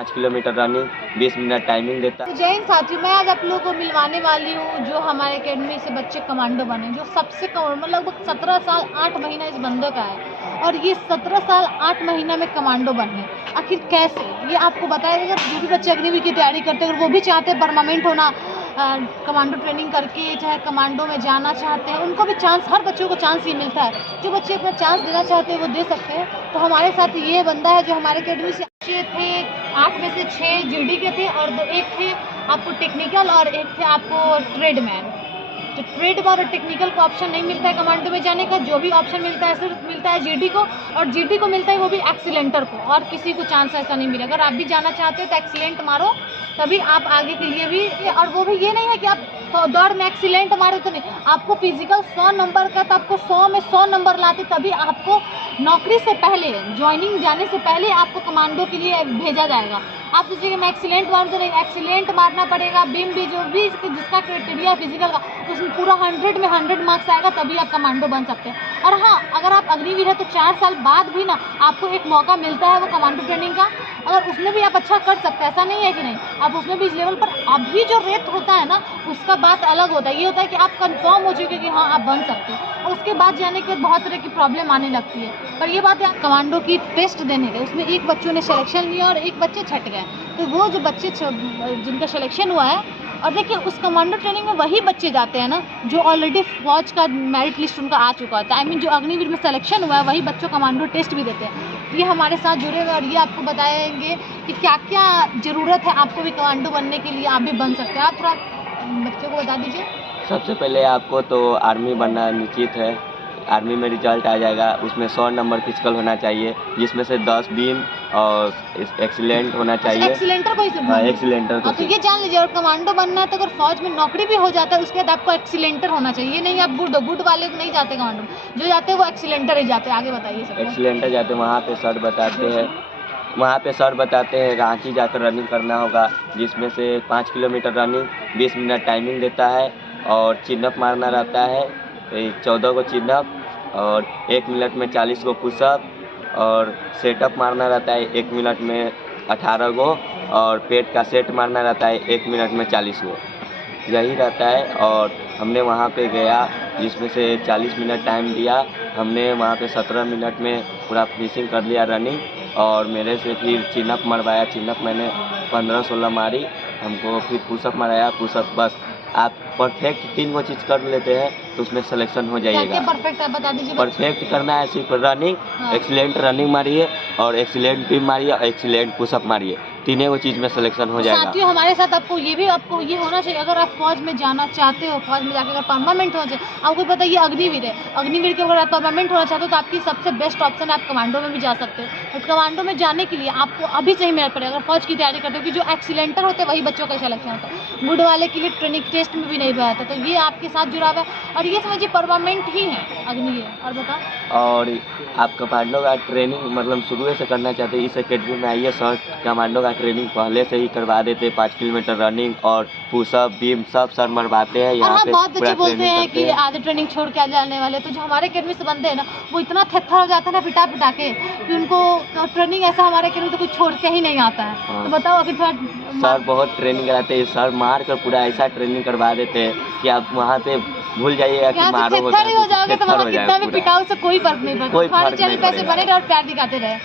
5 kilometre running, 20 minute timing देता है। तो जय हिंद साथियों, मैं आज आप लोगों को मिलवाने वाली हूँ जो हमारे अकेडमी से बच्चे कमांडो बने, जो सबसे कम लगभग 17 साल 8 महीना इस बंदे का है और ये 17 साल 8 महीना में कमांडो बने। आखिर कैसे, ये आपको बताएगा। अगर जो भी बच्चे अग्निवीर की तैयारी करते हैं, अगर वो भी चाहते हैं परमानेंट होना, कमांडो ट्रेनिंग करके चाहे कमांडो में जाना चाहते हैं, उनको भी चांस, हर बच्चों को चांस ही मिलता है। जो बच्चे अपना चांस देना चाहते हैं वो दे सकते हैं। तो हमारे साथ ये बंदा है जो हमारे अकेडमी से अच्छे थे। 8 में से 6 जीडी के थे और एक थे आपको टेक्निकल और एक थे आपको ट्रेडमैन। तो ट्रेड और टेक्निकल को ऑप्शन नहीं मिलता है कमांडो में जाने का। जो भी ऑप्शन मिलता है सिर्फ मिलता है जीडी को, और जीडी को मिलता है वो भी एक्सीलेंटर को, और किसी को चांस ऐसा नहीं मिला। अगर आप भी जाना चाहते हो तो एक्सीलेंट मारो, तभी आप आगे के लिए भी। और वो भी ये नहीं है कि आप तो दौड़ में एक्सीलेंट मारे तो नहीं, आपको फिजिकल 100 नंबर का, तो आपको 100 में 100 नंबर लाते तभी आपको नौकरी से पहले, ज्वाइनिंग जाने से पहले आपको कमांडो के लिए भेजा जाएगा। आप सोचिए मैं एक्सीलेंट मारूँ तो नहीं, एक्सीलेंट मारना पड़ेगा। बीम भी जो भी जिसका क्राइटेरिया फिजिकल का, उसमें पूरा 100 में 100 मार्क्स आएगा तभी आप कमांडो बन सकते हैं। और हाँ, अगर आप अग्निवीर है तो 4 साल बाद भी ना आपको एक मौका मिलता है वो कमांडो ट्रेनिंग का। अगर उसमें भी आप अच्छा कर सकते हैं, ऐसा नहीं है कि नहीं, आप उसमें भी इस लेवल पर अभी जो रेट होता है ना, उसका बात अलग होता है। ये होता है कि आप कंफर्म हो चुके कि हाँ आप बन सकते हैं, और उसके बाद जाने के बहुत तरह की प्रॉब्लम आने लगती है। पर ये बात है, आप कमांडो की टेस्ट देने गए, उसमें एक बच्चों ने सिलेक्शन लिया और एक बच्चे छट गए। तो वो जो बच्चे जिनका सिलेक्शन हुआ है, और देखिए उस कमांडो ट्रेनिंग में वही बच्चे जाते हैं ना जो ऑलरेडी फौज का मेरिट लिस्ट उनका आ चुका होता है। आई मीन जो अग्निवीर में सिलेक्शन हुआ है वही बच्चों कमांडो टेस्ट भी देते हैं। ये हमारे साथ जुड़े हुए और ये आपको बताएंगे कि क्या क्या ज़रूरत है आपको भी कमांडो बनने के लिए, आप भी बन सकते हैं। आप थोड़ा बच्चों को बता दीजिए। सबसे पहले आपको तो आर्मी बनना निश्चित है। आर्मी में रिजल्ट आ जाएगा, उसमें 100 नंबर फिजिकल होना चाहिए, जिसमें से 10 बीम और एक्सीलेंट होना चाहिए। एक्सीलेंटर को ही सिर्फ हाँ, एक्सीलेंटर को तो ये जान लीजिए। और कमांडो बनना है तो अगर फौज में नौकरी भी हो जाता है उसके बाद आपको एक्सीलेंटर होना चाहिए। ये नहीं आप गुड वाले नहीं जाते कमांडो, जो जाते हैं वो एक्सीलेंटर ही जाते हैं। आगे बताइए सर। एक्सीलेंटर जाते हैं, वहाँ पे सर बताते हैं रांची जाकर रनिंग करना होगा, जिसमें से 5 किलोमीटर रनिंग, 20 मिनट टाइमिंग देता है, और चिनअप मारना रहता है 14 को चिनअप, और 1 मिनट में 40 को पुशअप, और सेटअप मारना रहता है 1 मिनट में 18 को, और पेट का सेट मारना रहता है 1 मिनट में 40 को। यही रहता है। और हमने वहाँ पे गया, जिसमें से 40 मिनट टाइम दिया। हमने वहाँ पे 17 मिनट में पूरा फिनिशिंग कर लिया रनिंग, और मेरे से फिर चिनअप मरवाया। चिनअप मैंने 15-16 मारी, हमको फिर पुशअप मराया। पुशअप बस आप परफेक्ट 3 वो चीज़ कर लेते हैं तो उसमें सिलेक्शन हो जाइएगा। क्या परफेक्ट है बता दीजिए। परफेक्ट करना है सिर्फ रनिंग, एक्सीलेंट रनिंग मारिए, और एक्सीलेंट बीम मारिए, और एक्सीलेंट पुशअप मारिए। तीनों वो चीज़ में सिलेक्शन हो जाएगा। साथियों हमारे साथ आपको ये होना चाहिए। अगर आप फौज में जाना चाहते हो, फौज में जाकर अगर परमानेंट होना चाहिए, आपको पता है ये अग्निवीर है। अग्निवीर के अगर आप परमानेंट होना चाहते हो तो आपकी सबसे बेस्ट ऑप्शन है आप कमांडो में भी जा सकते हो। और कमांडो में जाने के लिए आपको अभी से ही मेहनत पड़ेगा। अगर फौज की तैयारी करते हो कि जो एक्सीलेंटर होते हैं वही बच्चों का सिलेक्शन होता है, गुड वाले के लिए ट्रेनिंग टेस्ट में भी नहीं बैठता। तो ये आपके साथ जुड़ा हुआ है और ये समझिए परमानेंट ही है अग्निवीर। और बताओ, और आप कमांडो का ट्रेनिंग मतलब शुरू से करना चाहते हैं, इस अकेडमी में आइए। सर कमांडो का ट्रेनिंग पहले से ही करवा देते हैं। 5 किलोमीटर रनिंग और पुशअप बीम सब सर मरवाते हैं यहाँ पे। बहुत बच्चे बोलते हैं कि आधे ट्रेनिंग छोड़ के आ जाने वाले, तो जो हमारे अकेडमी से बनते हैं ना वो इतना थेथर हो जाता है ना पिटा के कि उनको ट्रेनिंग ऐसा हमारे अकेडमी से कुछ छोड़ के ही नहीं आता है। हाँ। तो बताओ अगर सर बहुत ट्रेनिंग कराते हैं। सर मार कर पूरा ऐसा ट्रेनिंग करवा देते हैं कि आप वहाँ पे भूल जाइएगा कि मारो हो जाओगे तो कितना भी पिटाओ से कोई फर्क नहीं पड़ता। हमारे चैनल पे ऐसे बने रहे और प्यार दिखाते रहे।